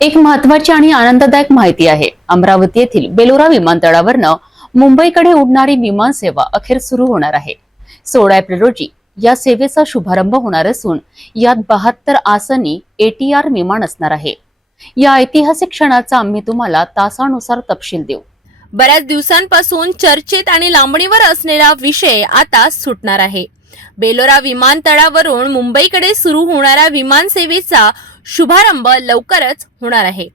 एक महत्वाची आणि आनंददायक माहिती आहे. अमरावती येथील बेलोरा विमानतळावरनं मुंबईकडे उडणारी विमान सेवा अखेर सुरू होणार आहे. सोळा एप्रिल रोजी या सेवेचा शुभारंभ होणार असून यात बहात्तर आसनी एटीआर विमान असणार आहे. या ऐतिहासिक क्षणाचा आम्ही तुम्हाला तासानुसार तपशील देऊ. बऱ्याच दिवसांपासून चर्चेत आणि लांबणीवर असलेला विषय आता सुटणार आहे. बेलोरा विमानतळावरून मुंबईकडे सुरू होणाऱ्या विमान सेवेचा शुभारंभ लवकरच होणार आहे.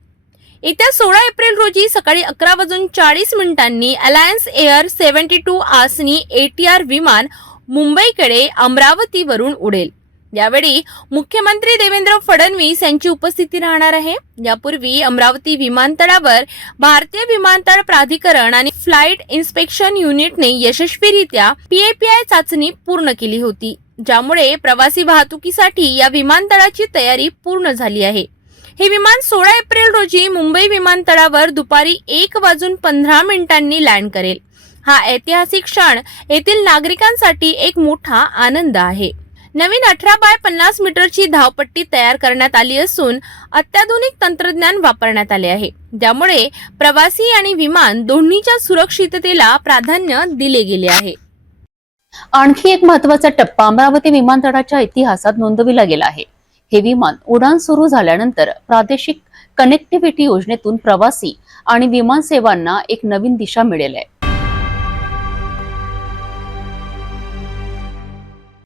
येत्या सोळा एप्रिल रोजी सकाळी अकरा वाजून चाळीस मिनिटांनी अलायन्स एअर सेव्हन्टी टू आसनी एटीआर विमान मुंबईकडे अमरावतीवरून उडेल. यावेळी मुख्यमंत्री देवेंद्र फडणवीस यांची उपस्थिती राहणार आहे. यापूर्वी अमरावती विमानतळावर भारतीय विमानतळ प्राधिकरण आणि फ्लाइट इन्स्पेक्शन युनिटने यशस्वीरित्या पीएपीआय चाचणी पूर्ण केली होती. ज्यामुळे प्रवासी वाहतुकीसाठी या विमानतळाची तयारी पूर्ण झाली आहे. हे विमान सोळा एप्रिल रोजी मुंबई विमानतळावर दुपारी एक वाजून पंधरा मिनिटांनी लँड करेल. हा ऐतिहासिक क्षण येथील नागरिकांसाठी एक मोठा आनंद आहे. नवीन अठरा बाय पन्नास मीटरची धावपट्टी तयार करण्यात आली असून अत्याधुनिक तंत्रज्ञान वापरण्यात आले आहे. ज्यामुळे प्रवासी आणि विमान दोन्हीच्या सुरक्षिततेला प्राधान्य दिले गेले आहे. आणखी एक महत्त्वाचा टप्पा अमरावती विमानतळाच्या इतिहासात नोंदविला गेला आहे. हे विमान उडान सुरू झाल्यानंतर प्रादेशिक कनेक्टिव्हिटी योजनेतून प्रवासी आणि विमान सेवांना एक नवीन दिशा मिळेल आहे.